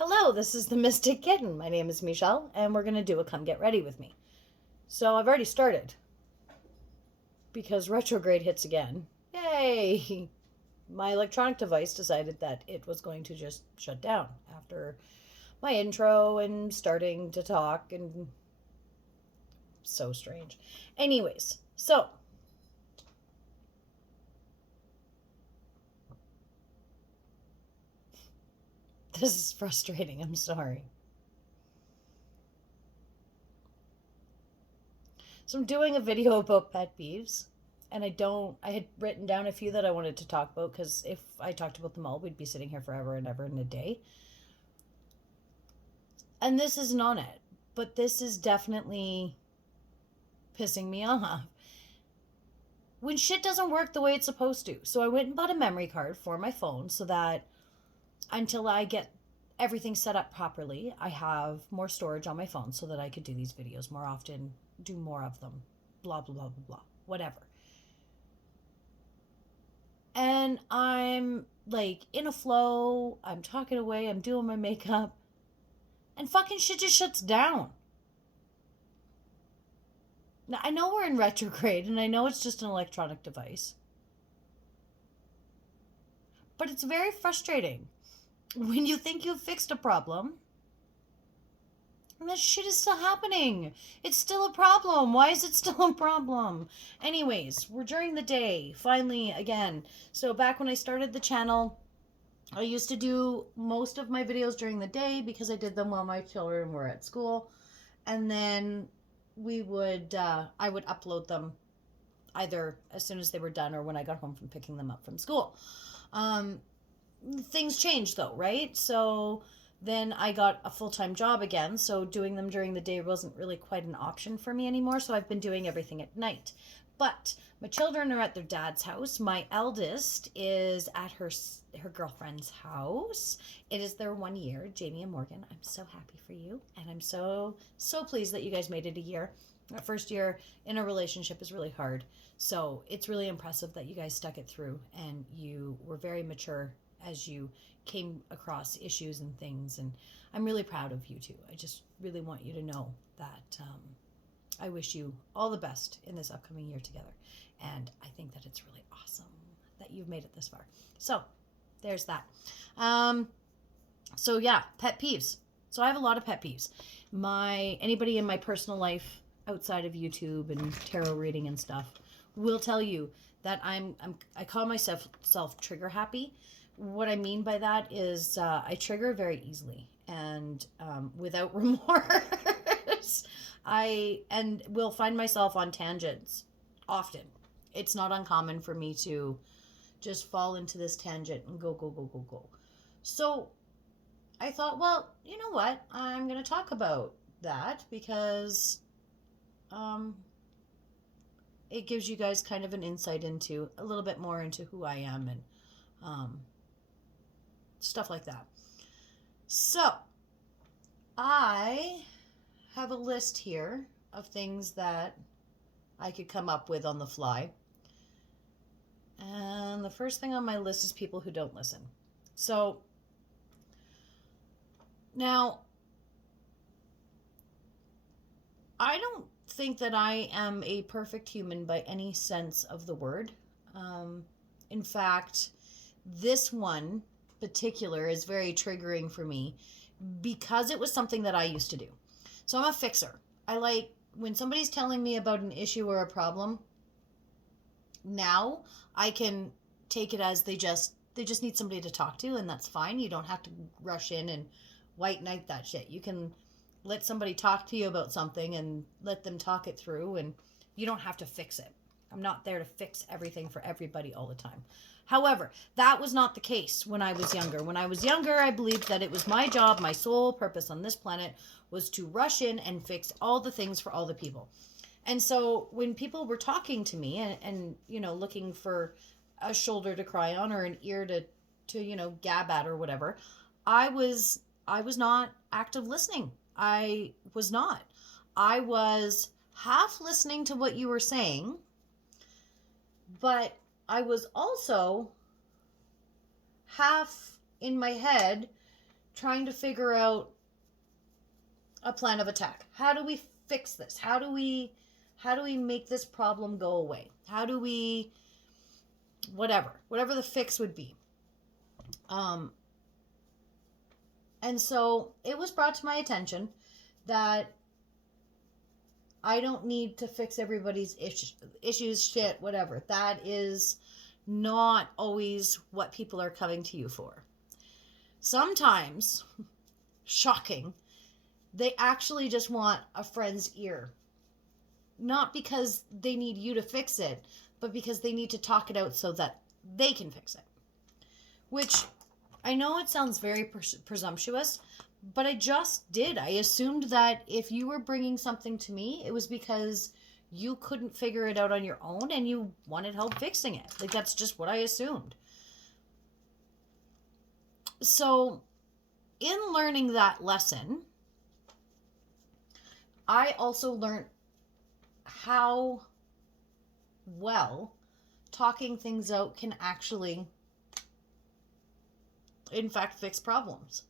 Hello, this is the Mystic Kitten. My name is Michelle, and we're going to do a come get ready with me. So I've already started because retrograde hits again. Yay! My electronic device decided that it was going to just shut down after my intro and starting to talk, and so strange. Anyways, so this is frustrating. I'm sorry. So I'm doing a video about pet peeves, and I had written down a few that I wanted to talk about because if I talked about them all, we'd be sitting here forever and ever in a day. And this isn't on it, but this is definitely pissing me off. When shit doesn't work the way it's supposed to. So I went and bought a memory card for my phone so that until I get everything set up properly, I have more storage on my phone so that I could do these videos more often, do more of them, blah, blah, blah, blah, blah, whatever. And I'm like in a flow, I'm talking away, I'm doing my makeup, and fucking shit just shuts down. Now, I know we're in retrograde and I know it's just an electronic device, but it's very frustrating when you think you've fixed a problem and that shit is still happening. It's still a problem. Why is it still a problem? Anyways, we're during the day, finally, again. So, back when I started the channel, I used to do most of my videos during the day because I did them while my children were at school. And then I would upload them either as soon as they were done or when I got home from picking them up from school. Um, Things changed though, right? So then I got a full time job again. So doing them during the day wasn't really quite an option for me anymore. So I've been doing everything at night. But my children are at their dad's house. My eldest is at her girlfriend's house. It is their 1 year, Jamie and Morgan. I'm so happy for you, and I'm so pleased that you guys made it a year. That first year in a relationship is really hard. So it's really impressive that you guys stuck it through and you were very mature as you came across issues and things. And I'm really proud of you two. I just really want you to know that I wish you all the best in this upcoming year together. And I think that it's really awesome that you've made it this far. So there's that. So yeah, pet peeves. So I have a lot of pet peeves. Anybody in my personal life outside of YouTube and tarot reading and stuff will tell you that I call myself trigger happy. What I mean by that is I trigger very easily and without remorse. I will find myself on tangents often. It's not uncommon for me to just fall into this tangent and go go go go go. So I thought, well, you know what? I'm going to talk about that because um, it gives you guys kind of an insight into a little bit more into who I am and um, stuff like that. So I have a list here of things that I could come up with on the fly. And the first thing on my list is people who don't listen. So now, I don't think that I am a perfect human by any sense of the word. In fact, this one particular is very triggering for me because it was something that I used to do. So I'm a fixer. I like when somebody's telling me about an issue or a problem. Now I can take it as they just need somebody to talk to, and that's fine. You don't have to rush in and white knight that shit. You can let somebody talk to you about something and let them talk it through, and you don't have to fix it. I'm not there to fix everything for everybody all the time. However, that was not the case when I was younger. When I was younger, I believed that it was my job, my sole purpose on this planet was to rush in and fix all the things for all the people. And so when people were talking to me and looking for a shoulder to cry on or an ear to gab at or whatever, I was not active listening. I was not. I was half listening to what you were saying, but I was also half in my head trying to figure out a plan of attack. How do we fix this? How do we make this problem go away? How do we, whatever the fix would be. And so it was brought to my attention that I don't need to fix everybody's issues, shit, whatever. That is not always what people are coming to you for. Sometimes, shocking, they actually just want a friend's ear. Not because they need you to fix it, but because they need to talk it out so that they can fix it. Which, I know it sounds very presumptuous, but I just did. I assumed that if you were bringing something to me, it was because you couldn't figure it out on your own and you wanted help fixing it. Like, that's just what I assumed. So, in learning that lesson, I also learned how well talking things out can actually, in fact, fix problems.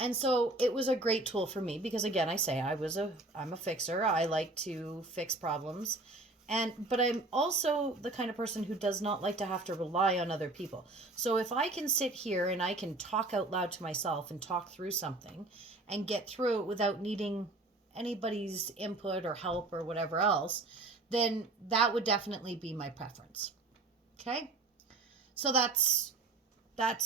And so it was a great tool for me because, again, I say I'm a fixer. I like to fix problems. But I'm also the kind of person who does not like to have to rely on other people. So if I can sit here and I can talk out loud to myself and talk through something and get through it without needing anybody's input or help or whatever else, then that would definitely be my preference. Okay? So that's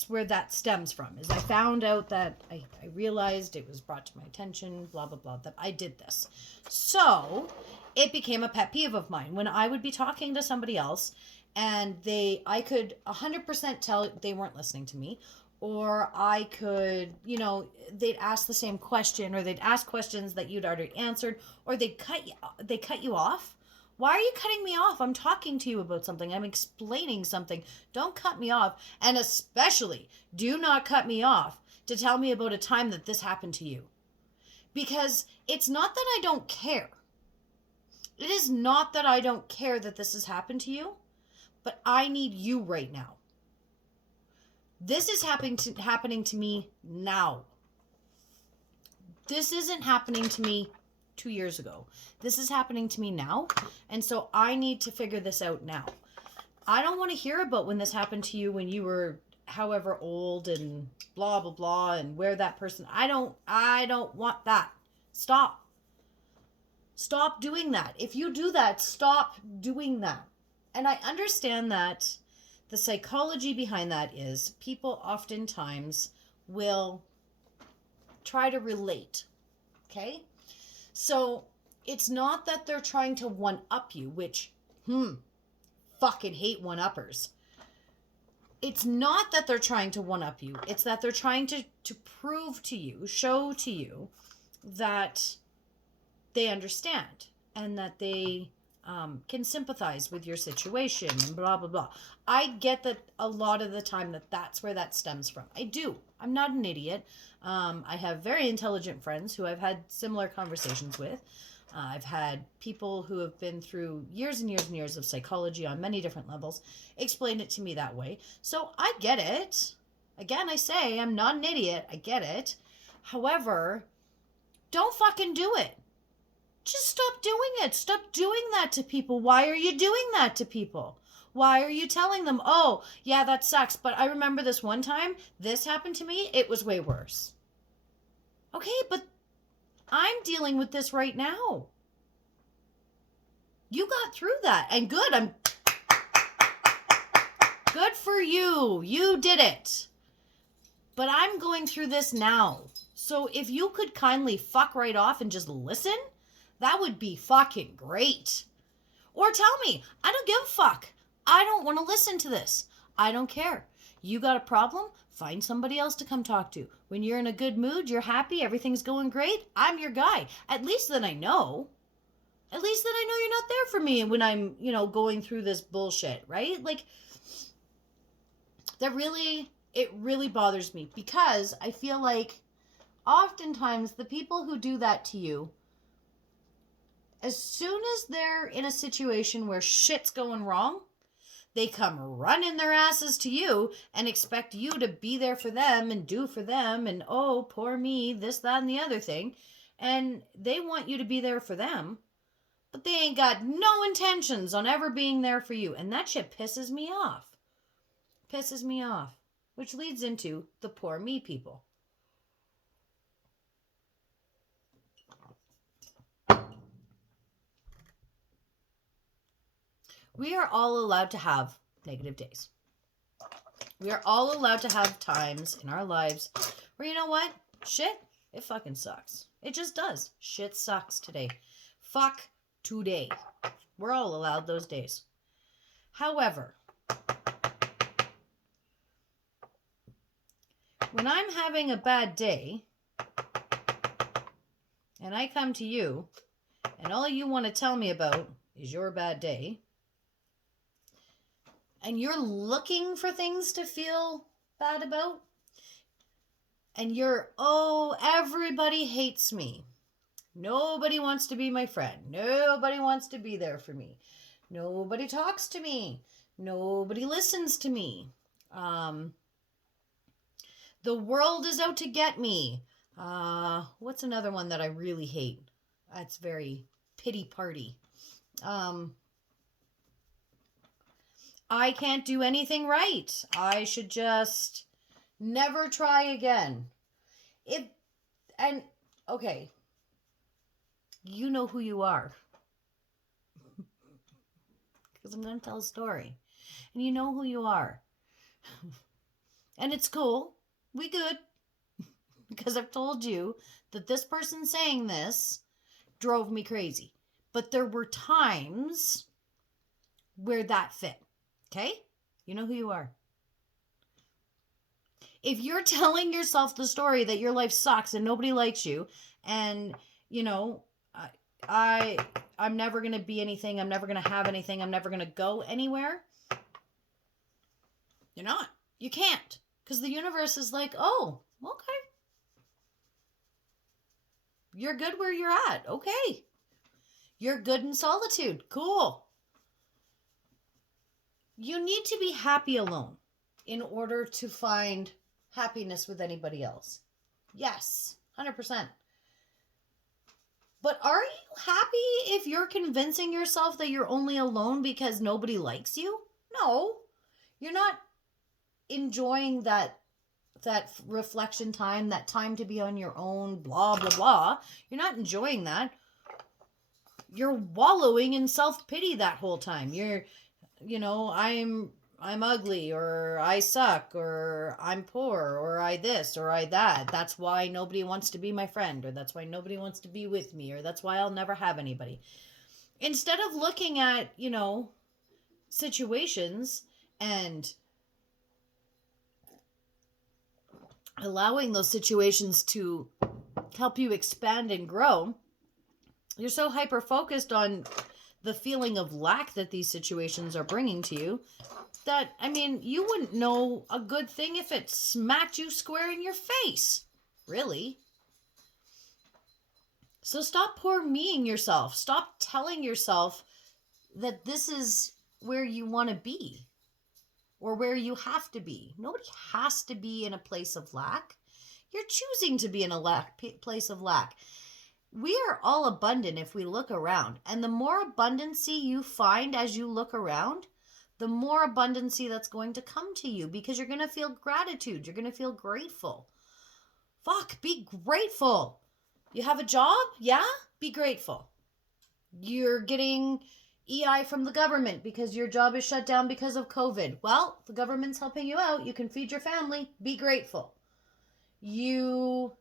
where that stems from, is I found out that I realized, it was brought to my attention, blah, blah, blah, that I did this. So it became a pet peeve of mine when I would be talking to somebody else and I could 100% tell they weren't listening to me, or I could, they'd ask the same question, or they'd ask questions that you'd already answered, or they cut you off. Why are you cutting me off? I'm talking to you about something. I'm explaining something. Don't cut me off. And especially, do not cut me off to tell me about a time that this happened to you. Because it's not that I don't care. It is not that I don't care that this has happened to you, but I need you right now. This is happening to me now. This isn't happening to me 2 years ago. This is happening to me now. And so I need to figure this out now. I don't want to hear about when this happened to you when you were however old and blah, blah, blah, and where that person, I don't want that. Stop doing that. If you do that, stop doing that. And I understand that the psychology behind that is people oftentimes will try to relate. Okay? So it's not that they're trying to one-up you, which, fucking hate one-uppers. It's not that they're trying to one-up you. It's that they're trying to prove to you, show to you that they understand and that they can sympathize with your situation and blah, blah, blah. I get that a lot of the time that's where that stems from. I do. I'm not an idiot. I have very intelligent friends who I've had similar conversations with. I've had people who have been through years and years and years of psychology on many different levels explain it to me that way. So I get it. Again, I say I'm not an idiot. I get it. However, don't fucking do it. Just stop doing it. Stop doing that to people. Why are you doing that to people? Why are you telling them, oh, yeah, that sucks, but I remember this one time, this happened to me, it was way worse. Okay, but I'm dealing with this right now. You got through that, and good, good for you. You did it. But I'm going through this now. So if you could kindly fuck right off and just listen, that would be fucking great. Or tell me, I don't give a fuck. I don't want to listen to this. I don't care. You got a problem? Find somebody else to come talk to. When you're in a good mood, you're happy, everything's going great, I'm your guy. At least then I know. At least then I know you're not there for me when I'm, going through this bullshit, right? Like, it really bothers me because I feel like oftentimes the people who do that to you, as soon as they're in a situation where shit's going wrong, They come running their asses to you and expect you to be there for them and do for them and, oh, poor me, this, that, and the other thing. And they want you to be there for them, but they ain't got no intentions on ever being there for you. And that shit pisses me off. Pisses me off. Which leads into the poor me people. We are all allowed to have negative days. We are all allowed to have times in our lives where, you know what? Shit, it fucking sucks. It just does. Shit sucks today. Fuck today. We're all allowed those days. However, when I'm having a bad day and I come to you and all you want to tell me about is your bad day, and you're looking for things to feel bad about, and you're, oh, everybody hates me. Nobody wants to be my friend. Nobody wants to be there for me. Nobody talks to me. Nobody listens to me. The world is out to get me. What's another one that I really hate? That's very pity party. I can't do anything right. I should just never try again. Okay. You know who you are. Because I'm going to tell a story. And you know who you are. And it's cool. We good. Because I've told you that this person saying this drove me crazy. But there were times where that fit. Okay? You know who you are. If you're telling yourself the story that your life sucks and nobody likes you, and, you know, I'm never going to be anything, I'm never going to have anything, I'm never going to go anywhere, you're not. You can't. Because the universe is like, oh, okay. You're good where you're at. Okay. You're good in solitude. Cool. You need to be happy alone in order to find happiness with anybody else. Yes, 100%. But are you happy if you're convincing yourself that you're only alone because nobody likes you? No. You're not enjoying that reflection time, that time to be on your own, blah, blah, blah. You're not enjoying that. You're wallowing in self-pity that whole time. I'm ugly, or I suck, or I'm poor, or I this, or I that. That's why nobody wants to be my friend, or that's why nobody wants to be with me, or that's why I'll never have anybody. Instead of looking at, situations and allowing those situations to help you expand and grow, you're so hyper-focused on the feeling of lack that these situations are bringing to you that, you wouldn't know a good thing if it smacked you square in your face. Really. So stop poor meing yourself. Stop telling yourself that this is where you want to be or where you have to be. Nobody has to be in a place of lack. You're choosing to be in a place of lack. We are all abundant if we look around. And the more abundancy you find as you look around, the more abundancy that's going to come to you, because you're going to feel gratitude. You're going to feel grateful. Fuck, be grateful. You have a job? Yeah? Be grateful. You're getting EI from the government because your job is shut down because of COVID. Well, the government's helping you out. You can feed your family. Be grateful. You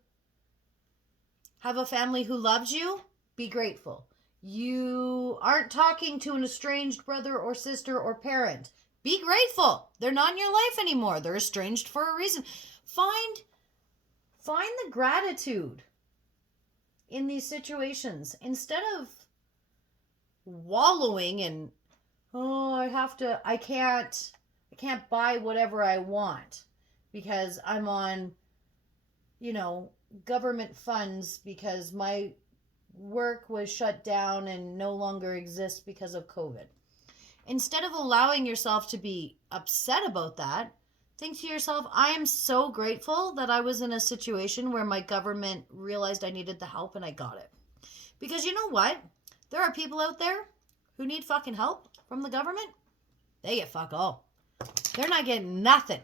have a family who loves you? Be grateful. You aren't talking to an estranged brother or sister or parent. Be grateful. They're not in your life anymore. They're estranged for a reason. Find the gratitude in these situations instead of wallowing in, I can't buy whatever I want because I'm on, government funds because my work was shut down and no longer exists because of COVID. Instead of allowing yourself to be upset about that, think to yourself, I am so grateful that I was in a situation where my government realized I needed the help and I got it. Because you know what? There are people out there who need fucking help from the government. They get fuck all. They're not getting nothing.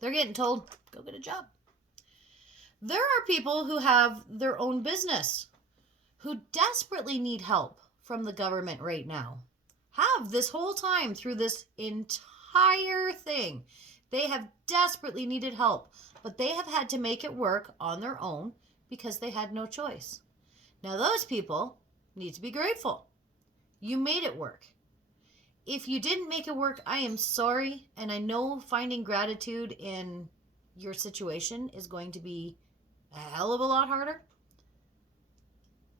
They're getting told, go get a job. There are people who have their own business who desperately need help from the government right now. Have this whole time through this entire thing. They have desperately needed help, but they have had to make it work on their own because they had no choice. Now those people need to be grateful. You made it work. If you didn't make it work, I am sorry, and I know finding gratitude in your situation is going to be a hell of a lot harder.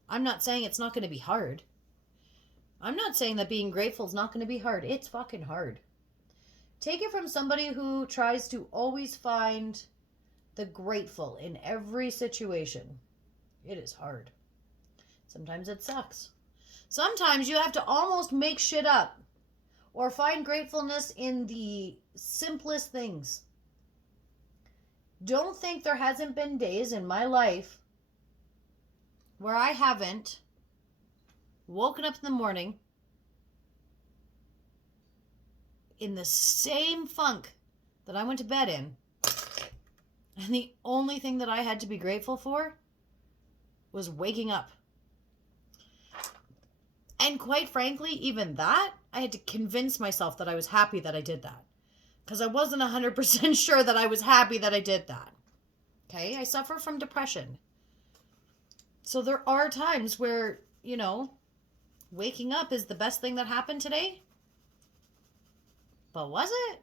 I'm not saying it's not going to be hard. I'm not saying that being grateful is not going to be hard. It's fucking hard. Take it from somebody who tries to always find the grateful in every situation. It is hard. Sometimes it sucks. Sometimes you have to almost make shit up or find gratefulness in the simplest things. Don't think there hasn't been days in my life where I haven't woken up in the morning in the same funk that I went to bed in, and the only thing that I had to be grateful for was waking up. And quite frankly, even that, I had to convince myself that I was happy that I did that. Because I wasn't 100% sure that I was happy that I did that. Okay? I suffer from depression. So there are times where, waking up is the best thing that happened today. But was it?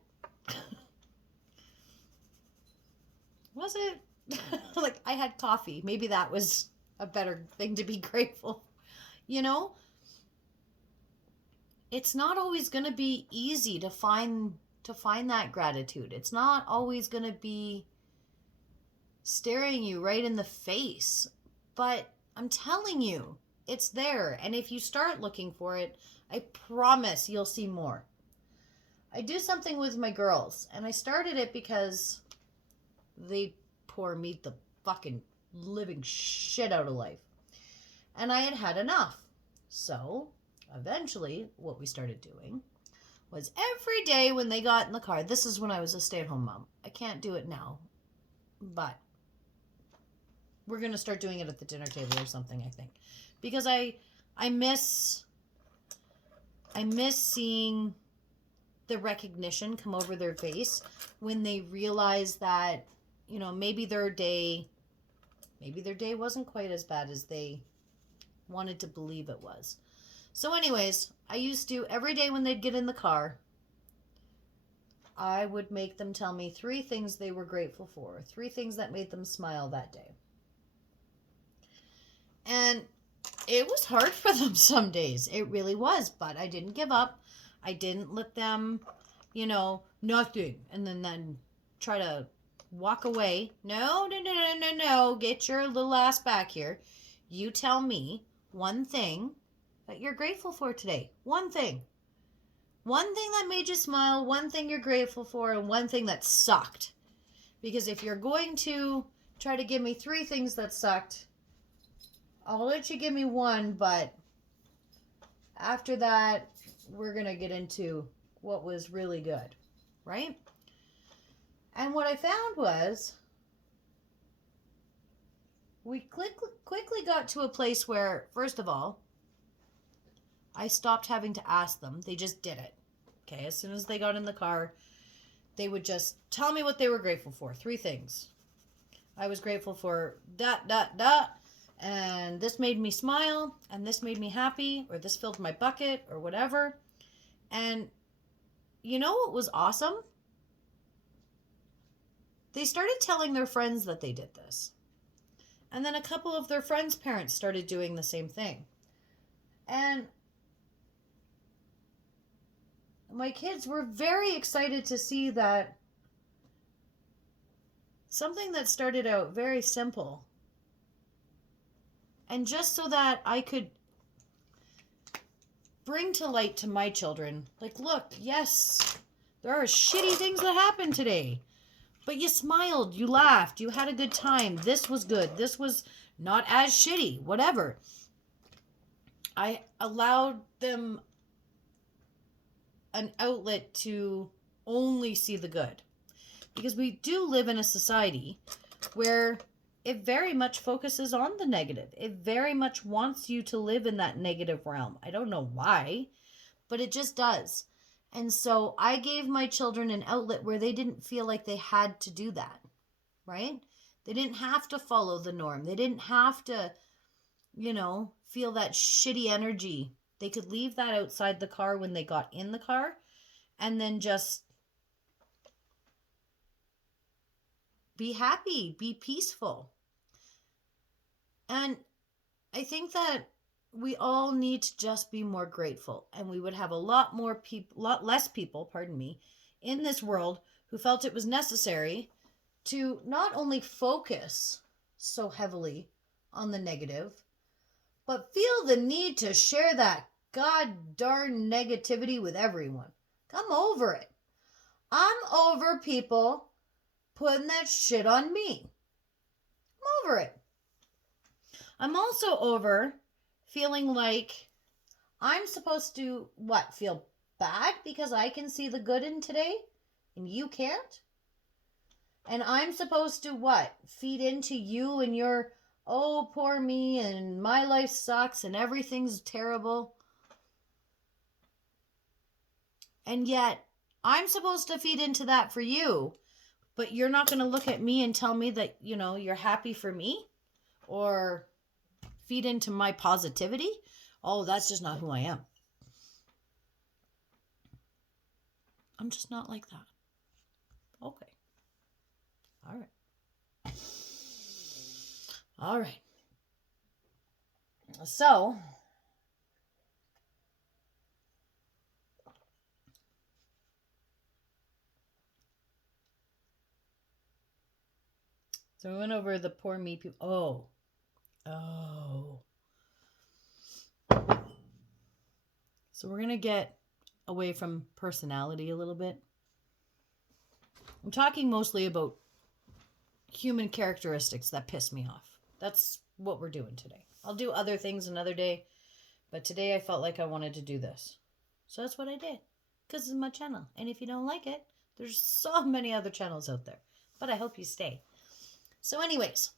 Was it? Like, I had coffee. Maybe that was a better thing to be grateful. It's not always going to be easy to find that gratitude. It's not always going to be staring you right in the face. But I'm telling you, it's there. And if you start looking for it, I promise you'll see more. I do something with my girls, and I started it because they pour me the fucking living shit out of life. And I had had enough. So eventually what we started doing was every day when they got in the car, this is when I was a stay-at-home mom. I can't do it now, but we're going to start doing it at the dinner table or something, I think. Because I miss seeing the recognition come over their face when they realize that, maybe their day wasn't quite as bad as they wanted to believe it was. So anyways, I used to, every day when they'd get in the car, I would make them tell me 3 things they were grateful for, 3 things that made them smile that day. And it was hard for them some days. It really was, but I didn't give up. I didn't let them, nothing, and then try to walk away. No. Get your little ass back here. You tell me one thing that you're grateful for today. One thing. One thing that made you smile, one thing you're grateful for, and one thing that sucked. Because if you're going to try to give me 3 things that sucked, I'll let you give me 1, but after that, we're going to get into what was really good, right? And what I found was we quickly got to a place where, first of all, I stopped having to ask them. They just did it. Okay, as soon as they got in the car, they would just tell me what they were grateful for. 3 things. I was grateful for ... and this made me smile, and this made me happy, or this filled my bucket, or whatever. And you know what was awesome? They started telling their friends that they did this. And then a couple of their friends' parents started doing the same thing. And my kids were very excited to see that something that started out very simple, and just so that I could bring to light to my children, like, look, yes, there are shitty things that happened today, but you smiled, you laughed, you had a good time. This was good. This was not as shitty, whatever. I allowed them an outlet to only see the good. Because we do live in a society where it very much focuses on the negative. It very much wants you to live in that negative realm. I don't know why, but it just does. And so I gave my children an outlet where they didn't feel like they had to do that, right? They didn't have to follow the norm. They didn't have to, feel that shitty energy. They could leave that outside the car when they got in the car and then just be happy, be peaceful. And I think that we all need to just be more grateful, and we would have a lot less people, in this world who felt it was necessary to not only focus so heavily on the negative, but feel the need to share that god darn negativity with everyone. I'm over it. I'm over people putting that shit on me. I'm over it. I'm also over feeling like I'm supposed to, feel bad because I can see the good in today and you can't? And I'm supposed to, feed into you and your, oh, poor me and my life sucks and everything's terrible. And yet, I'm supposed to feed into that for you, but you're not going to look at me and tell me that, you're happy for me or feed into my positivity. Oh, that's just not who I am. I'm just not like that. Okay. All right. So we went over the poor me people. Oh. So we're going to get away from personality a little bit. I'm talking mostly about human characteristics that piss me off. That's what we're doing today. I'll do other things another day, but today I felt like I wanted to do this. So that's what I did, because it's my channel. And if you don't like it, there's so many other channels out there, but I hope you stay. So anyways,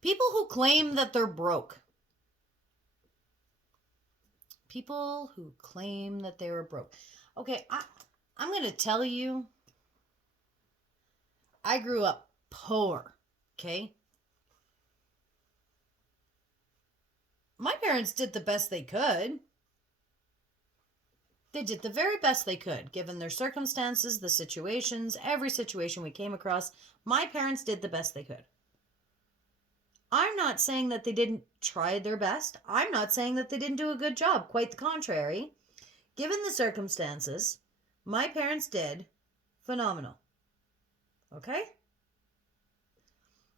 people who claim that they're broke. People who claim that they were broke. Okay, I'm going to tell you, I grew up poor, okay? My parents did the best they could. They did the very best they could, given their circumstances, the situations, every situation we came across. My parents did the best they could. I'm not saying that they didn't try their best. I'm not saying that they didn't do a good job. Quite the contrary. Given the circumstances, my parents did phenomenal. Okay?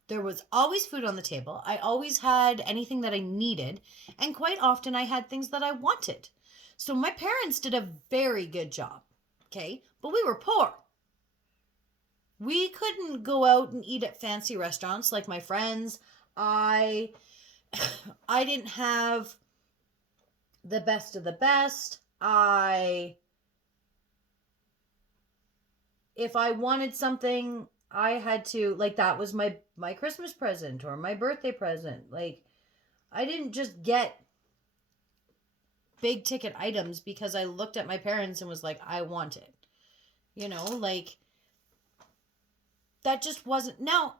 There was always food on the table. I always had anything that I needed. And quite often I had things that I wanted. So my parents did a very good job. Okay? But we were poor. We couldn't go out and eat at fancy restaurants like my friends. I didn't have the best of the best. If I wanted something, I had to, that was my Christmas present or my birthday present. I didn't just get big ticket items because I looked at my parents and was like, I want it. That just wasn't. Now,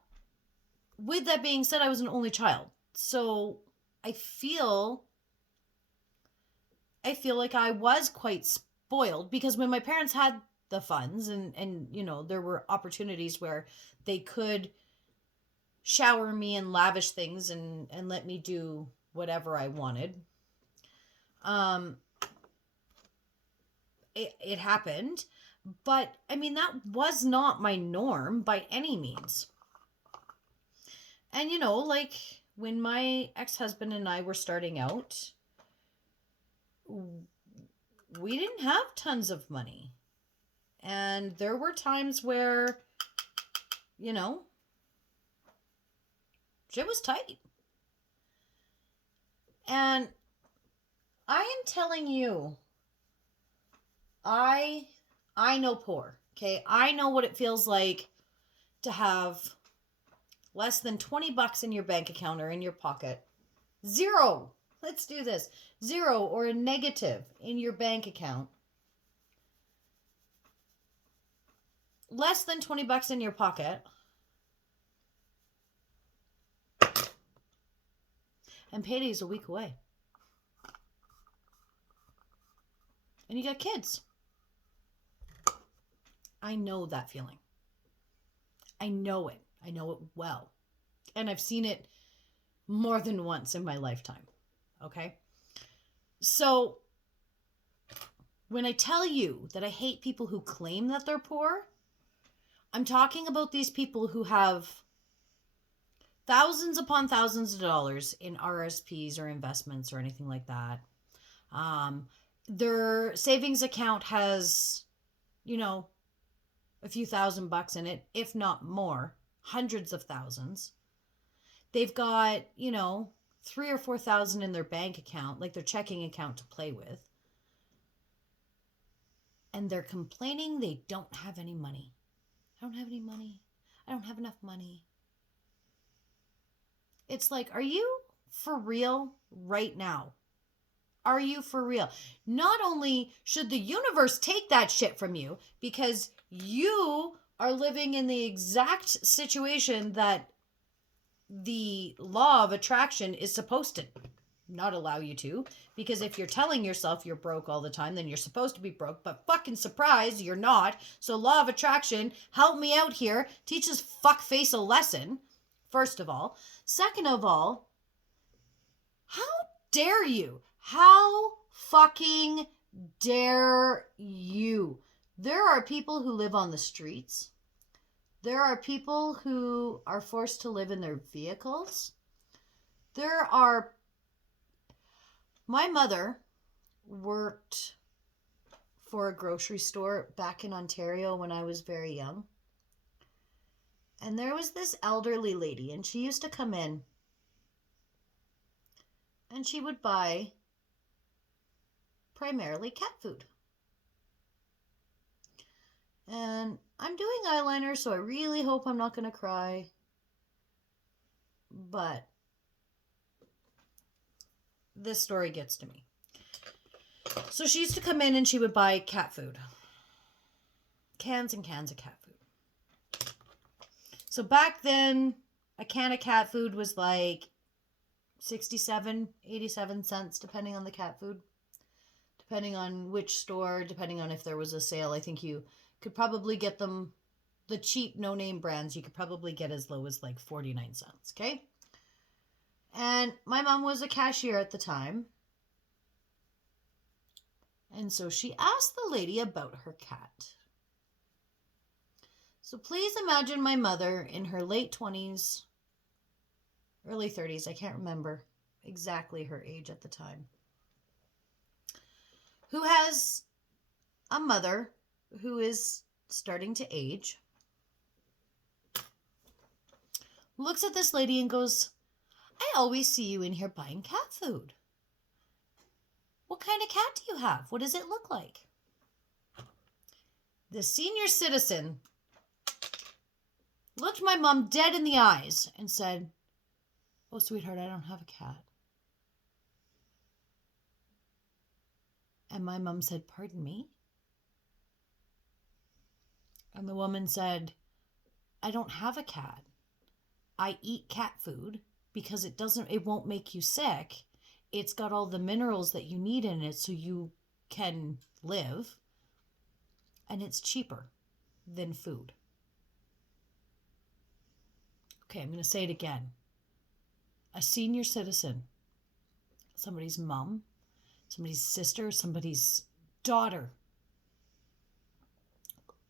with that being said, I was an only child. So I feel like I was quite spoiled because when my parents had the funds and there were opportunities where they could shower me and lavish things and let me do whatever I wanted. It happened, but that was not my norm by any means. And when my ex-husband and I were starting out, we didn't have tons of money. And there were times where, you know, shit was tight. And I am telling you, I know poor. Okay, I know what it feels like to have less than 20 bucks in your bank account or in your pocket. Zero. Let's do this. Zero or a negative in your bank account. Less than 20 bucks in your pocket. And payday's a week away. And you got kids. I know that feeling. I know it. I know it well. And I've seen it more than once in my lifetime. Okay? So, when I tell you that I hate people who claim that they're poor, I'm talking about these people who have thousands upon thousands of dollars in RSPs or investments or anything like that. Their savings account has, a few $1,000 in it, if not more, hundreds of thousands. They've got, 3,000 or 4,000 in their bank account, like their checking account to play with. And they're complaining they don't have any money. I don't have any money. I don't have enough money. It's like, are you for real right now? Are you for real? Not only should the universe take that shit from you because you are living in the exact situation that the law of attraction is supposed to not allow you to. Because if you're telling yourself you're broke all the time, then you're supposed to be broke. But fucking surprise, you're not. So law of attraction, help me out here. Teach this fuckface a lesson, first of all. Second of all, how dare you? How fucking dare you? There are people who live on the streets. There are people who are forced to live in their vehicles. My mother worked for a grocery store back in Ontario when I was very young. And there was this elderly lady, and she used to come in and she would buy primarily cat food. And I'm doing eyeliner, so I really hope I'm not going to cry. But this story gets to me. So she used to come in and she would buy cat food. Cans and cans of cat food. So back then, a can of cat food was like 67, 87 cents, depending on the cat food. Depending on which store, depending on if there was a sale. I think you could probably get them, the cheap no-name brands, you could probably get as low as like 49 cents, okay? And my mom was a cashier at the time. And so she asked the lady about her cat. So please imagine my mother in her late 20s, early 30s, I can't remember exactly her age at the time, who has a mother who is starting to age, looks at this lady and goes, I always see you in here buying cat food. What kind of cat do you have? What does it look like? The senior citizen looked my mom dead in the eyes and said, oh, sweetheart, I don't have a cat. And my mom said, pardon me? And the woman said, I don't have a cat. I eat cat food because it won't make you sick. It's got all the minerals that you need in it so you can live. And it's cheaper than food. Okay, I'm going to say it again. A senior citizen, somebody's mom, somebody's sister, somebody's daughter,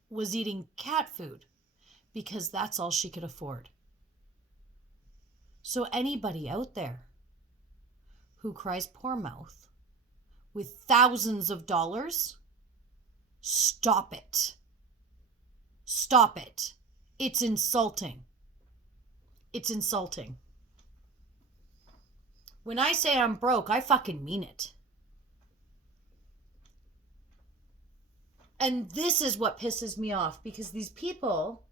was eating cat food because that's all she could afford. So anybody out there who cries poor mouth with thousands of dollars, stop it. Stop it. It's insulting. It's insulting. When I say I'm broke, I fucking mean it. And this is what pisses me off, because these people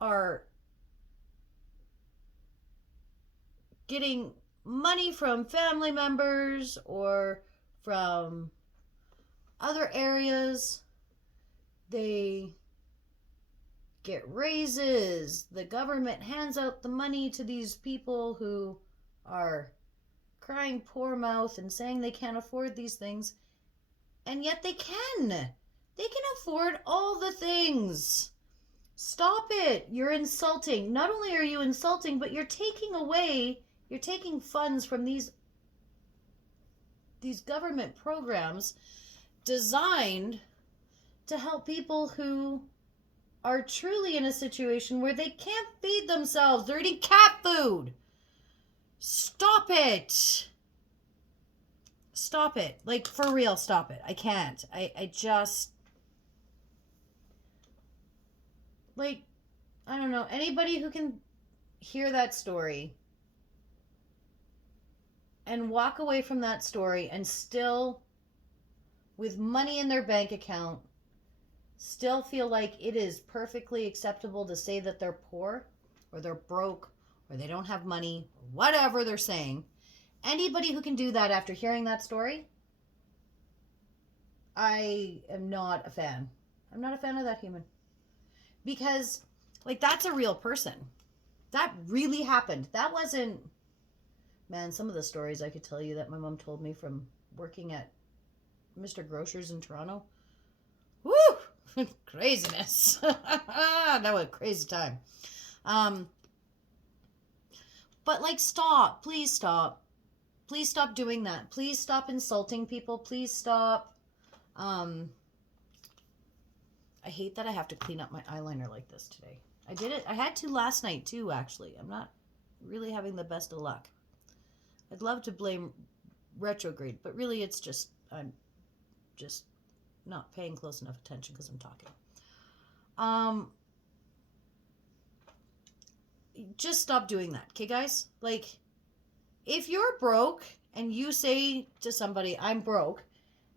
are getting money from family members or from other areas. They get raises. The government hands out the money to these people who are crying poor mouth and saying they can't afford these things. And yet they can. They can afford all the things. Stop it. You're insulting. Not only are you insulting, but you're taking funds from these government programs designed to help people who are truly in a situation where they can't feed themselves. They're eating cat food. Stop it. Stop it. Like, for real, stop it. I can't. I just... Like, I don't know. Anybody who can hear that story and walk away from that story and still, with money in their bank account, still feel like it is perfectly acceptable to say that they're poor or they're broke or they don't have money, or whatever they're saying. Anybody who can do that after hearing that story, I am not a fan. I'm not a fan of that human. Because, like, that's a real person. That really happened. That wasn't... Man, some of the stories I could tell you that my mom told me from working at Mr. Grocer's in Toronto. Woo! Craziness. That was a crazy time. But, like, stop. Please stop. Please stop doing that. Please stop insulting people. Please stop. I hate that I have to clean up my eyeliner like this today. I did it. I had to last night, too, actually. I'm not really having the best of luck. I'd love to blame retrograde, but really it's just, I'm just not paying close enough attention because I'm talking. Just stop doing that, okay, guys? Like, if you're broke and you say to somebody, I'm broke,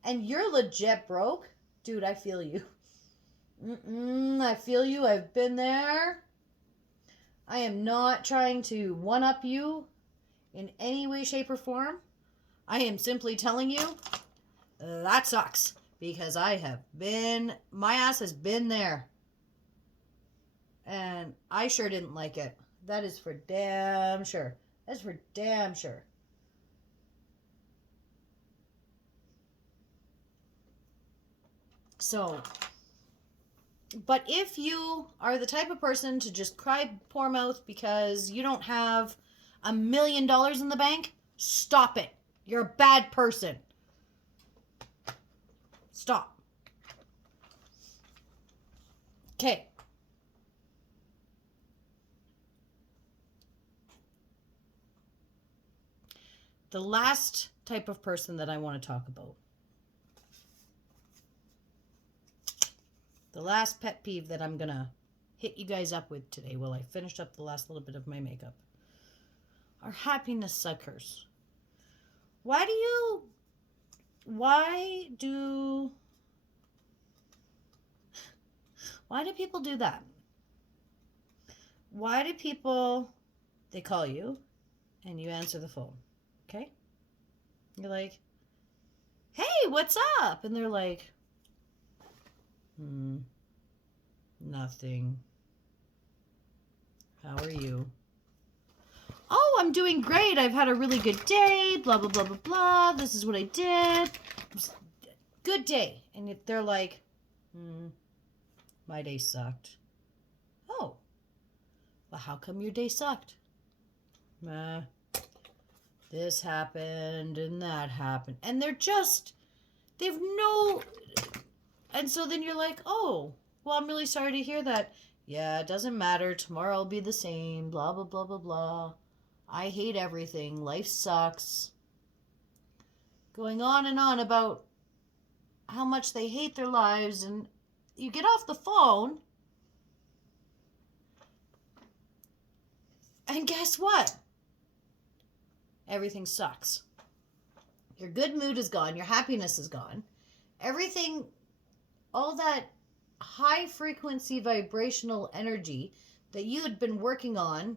and you're legit broke, dude, I feel you. I feel you. I've been there. I am not trying to one-up you in any way, shape, or form. I am simply telling you that sucks, because my ass has been there. And I sure didn't like it. That is for damn sure. That's for damn sure. So, but if you are the type of person to just cry poor mouth because you don't have $1 million in the bank, stop it. You're a bad person. Stop. Okay. The last type of person that I want to talk about. The last pet peeve that I'm going to hit you guys up with today while I finish up the last little bit of my makeup are happiness suckers. Why do people do that? Why do people, they call you and you answer the phone, okay? You're like, hey, what's up? And they're like, nothing. How are you? Oh, I'm doing great. I've had a really good day. Blah, blah, blah, blah, blah. This is what I did. Good day. And they're like, my day sucked. Oh. Well, how come your day sucked? This happened and that happened. And they've no... And so then you're like, oh, well, I'm really sorry to hear that. Yeah, it doesn't matter. Tomorrow will be the same. Blah, blah, blah, blah, blah. I hate everything. Life sucks. Going on and on about how much they hate their lives. And you get off the phone. And guess what? Everything sucks. Your good mood is gone. Your happiness is gone. Everything, all that high frequency vibrational energy that you had been working on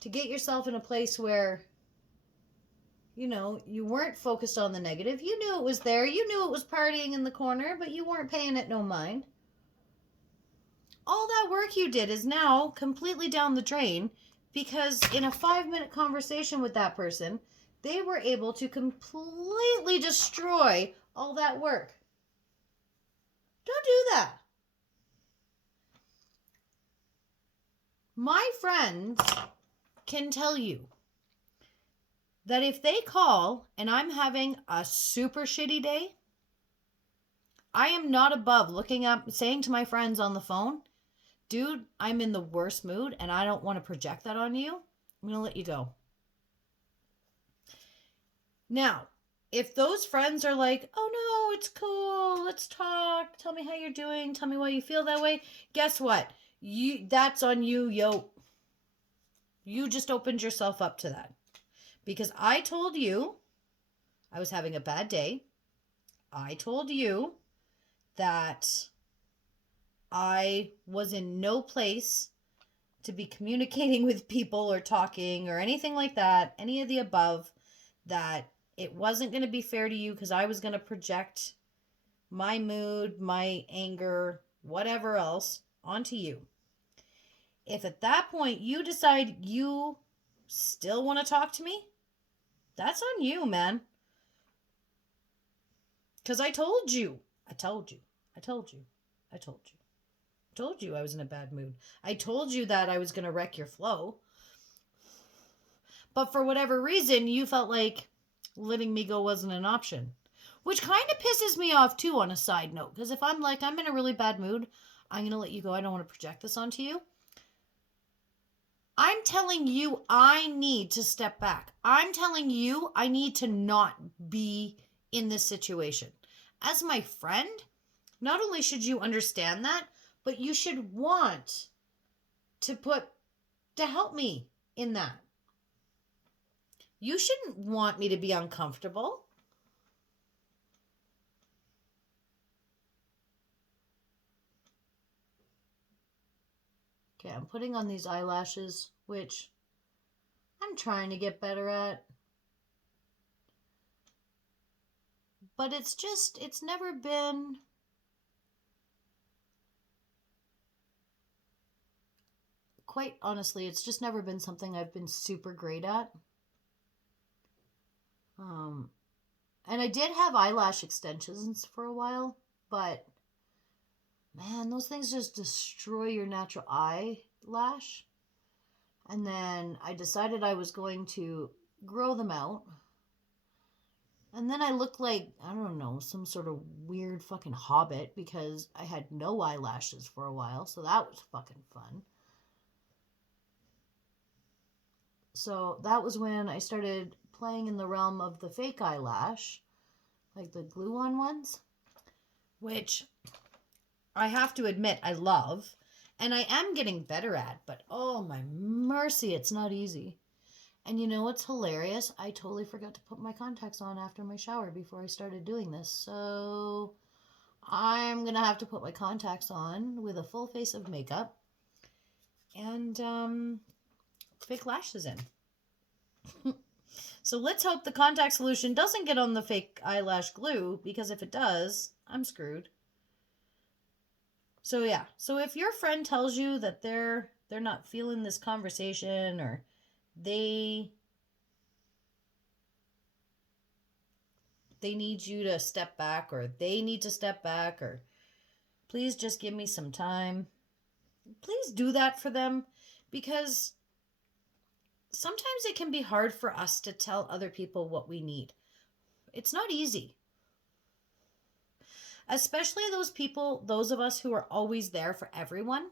to get yourself in a place where, you weren't focused on the negative. You knew it was there. You knew it was partying in the corner, but you weren't paying it no mind. All that work you did is now completely down the drain because in a 5-minute conversation with that person, they were able to completely destroy all that work. Don't do that. My friends can tell you that if they call and I'm having a super shitty day, I am not above looking up, saying to my friends on the phone, dude, I'm in the worst mood and I don't want to project that on you. I'm going to let you go. Now, if those friends are like, oh no, it's cool, let's talk, tell me how you're doing, tell me why you feel that way, guess what? That's on you, yo. You just opened yourself up to that. Because I told you I was having a bad day. I told you that I was in no place to be communicating with people or talking or anything like that, any of the above, that it wasn't going to be fair to you because I was going to project my mood, my anger, whatever else onto you. If at that point you decide you still want to talk to me, that's on you, man. Because I told you I told you I was in a bad mood. I told you that I was going to wreck your flow. But for whatever reason, you felt like letting me go wasn't an option. Which kind of pisses me off too on a side note. Because if I'm like, I'm in a really bad mood, I'm going to let you go. I don't want to project this onto you. I'm telling you I need to step back. I'm telling you I need to not be in this situation. As my friend, not only should you understand that, but you should want to help me in that. You shouldn't want me to be uncomfortable. Okay, I'm putting on these eyelashes, which I'm trying to get better at. But it's never been quite honestly, it's just never been something I've been super great at. And I did have eyelash extensions for a while, but man, those things just destroy your natural eyelash. And then I decided I was going to grow them out. And then I looked like, I don't know, some sort of weird fucking hobbit because I had no eyelashes for a while. So that was fucking fun. So that was when I started playing in the realm of the fake eyelash, like the glue-on ones, which I have to admit I love, and I am getting better at, but oh my mercy, it's not easy. And you know what's hilarious? I totally forgot to put my contacts on after my shower before I started doing this, so I'm going to have to put my contacts on with a full face of makeup and fake lashes in. So let's hope the contact solution doesn't get on the fake eyelash glue, because if it does, I'm screwed. So yeah, so if your friend tells you that they're not feeling this conversation, or they need you to step back, or they need to step back, or please just give me some time, please do that for them, because sometimes it can be hard for us to tell other people what we need. It's not easy. Especially those people, those of us who are always there for everyone.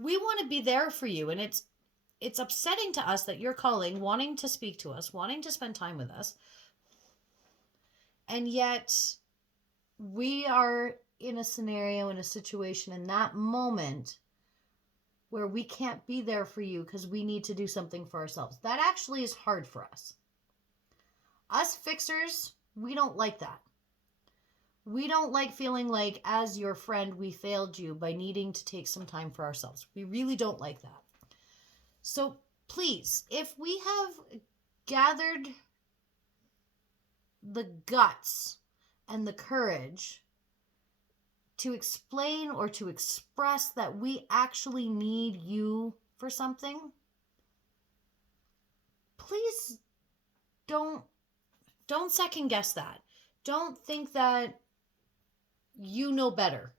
We want to be there for you, and it's upsetting to us that you're calling, wanting to speak to us, wanting to spend time with us, and yet we are in a scenario, in a situation, in that moment where we can't be there for you because we need to do something for ourselves. That actually is hard for us. Us fixers, we don't like that. We don't like feeling like, as your friend, we failed you by needing to take some time for ourselves. We really don't like that. So please, if we have gathered the guts and the courage to explain or to express that we actually need you for something, please don't second guess that. Don't think that you know better.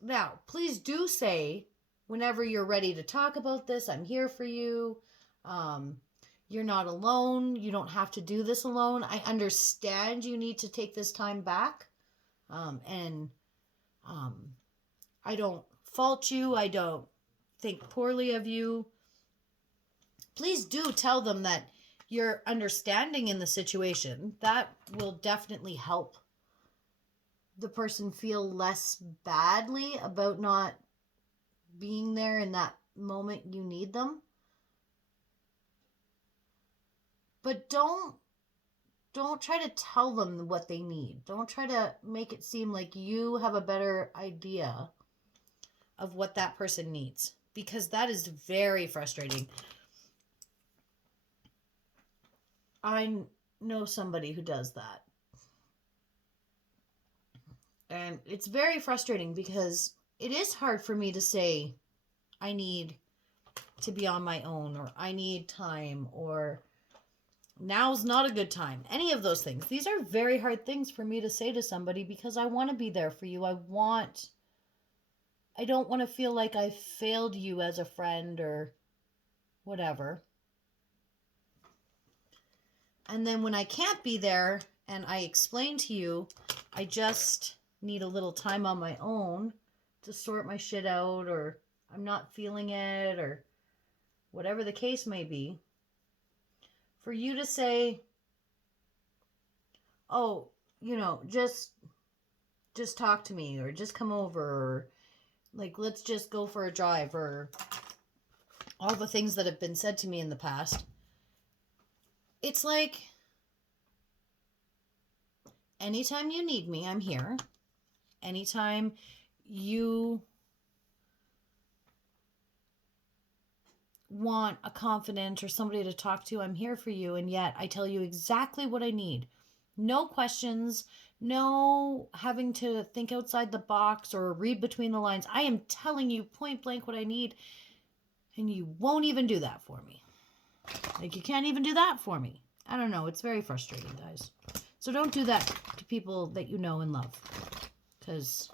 Now, please do say, whenever you're ready to talk about this, I'm here for you. You're not alone. You don't have to do this alone. I understand you need to take this time back. And I don't fault you. I don't think poorly of you. Please do tell them that you're understanding in the situation. That will definitely help the person feel less badly about not being there in that moment you need them. But don't try to tell them what they need. Don't try to make it seem like you have a better idea of what that person needs, because that is very frustrating. I know somebody who does that. And it's very frustrating because it is hard for me to say, I need to be on my own, or I need time, or now's not a good time. Any of those things. These are very hard things for me to say to somebody because I want to be there for you. I don't want to feel like I failed you as a friend or whatever. And then when I can't be there and I explain to you, I just need a little time on my own to sort my shit out, or I'm not feeling it, or whatever the case may be, for you to say, oh, just talk to me, or just come over, or like, let's just go for a drive, or all the things that have been said to me in the past. It's like, anytime you need me, I'm here. Anytime you want a confidant or somebody to talk to, I'm here for you. And yet I tell you exactly what I need. No questions, no having to think outside the box or read between the lines. I am telling you point blank what I need, and you won't even do that for me. Like, you can't even do that for me. I don't know. It's very frustrating, guys. So don't do that to people that you know and love, because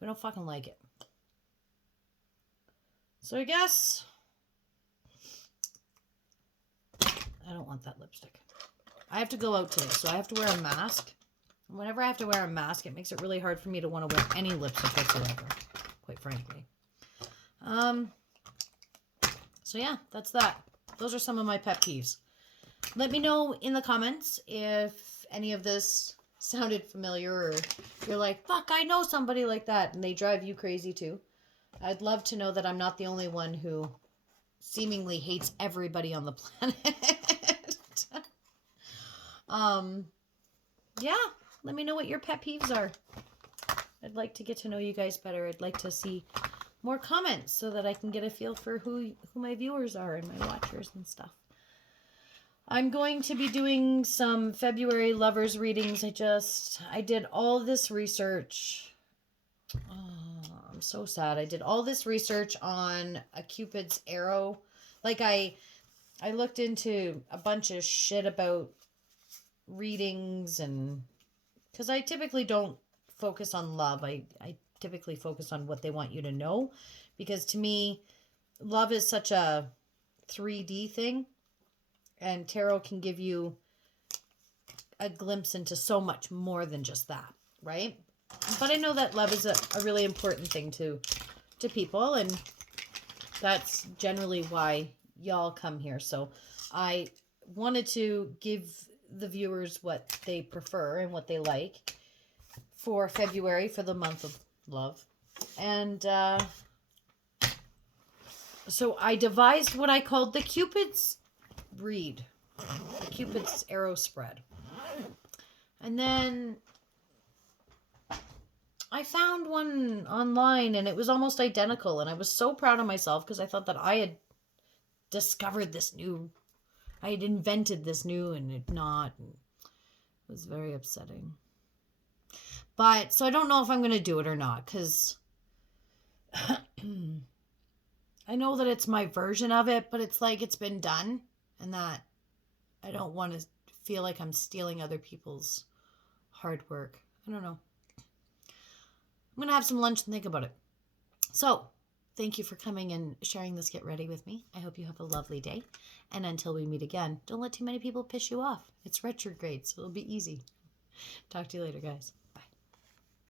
we don't fucking like it. So I guess I don't want that lipstick. I have to go out today, so I have to wear a mask. And whenever I have to wear a mask, it makes it really hard for me to want to wear any lipstick whatsoever, quite frankly. So yeah, that's that. Those are some of my pet peeves. Let me know in the comments if any of this sounded familiar, or you're like, fuck, I know somebody like that, and they drive you crazy too. I'd love to know that I'm not the only one who seemingly hates everybody on the planet. Yeah, let me know what your pet peeves are. I'd like to get to know you guys better. I'd like to see more comments so that I can get a feel for who my viewers are and my watchers and stuff. I'm going to be doing some February lovers readings. I did all this research. Oh, I'm so sad. I did all this research on a Cupid's arrow. Like, I looked into a bunch of shit about readings, and because I typically don't focus on love. I typically focus on what they want you to know, because to me, love is such a 3D thing, and tarot can give you a glimpse into so much more than just that, right? But I know that love is a really important thing to people, and that's generally why y'all come here. So I wanted to give the viewers what they prefer and what they like for February, for the month of love. And so I devised what I called the Cupid's read, the Cupid's arrow spread. And then I found one online and it was almost identical. And I was so proud of myself because I thought that I had discovered this new, I had invented this new and it not. And it was very upsetting. But so I don't know if I'm going to do it or not because I know that it's my version of it, but it's like it's been done and that I don't want to feel like I'm stealing other people's hard work. I don't know. I'm going to have some lunch and think about it. So, thank you for coming and sharing this Get Ready with me. I hope you have a lovely day. And until we meet again, don't let too many people piss you off. It's retrograde, so it'll be easy. Talk to you later, guys.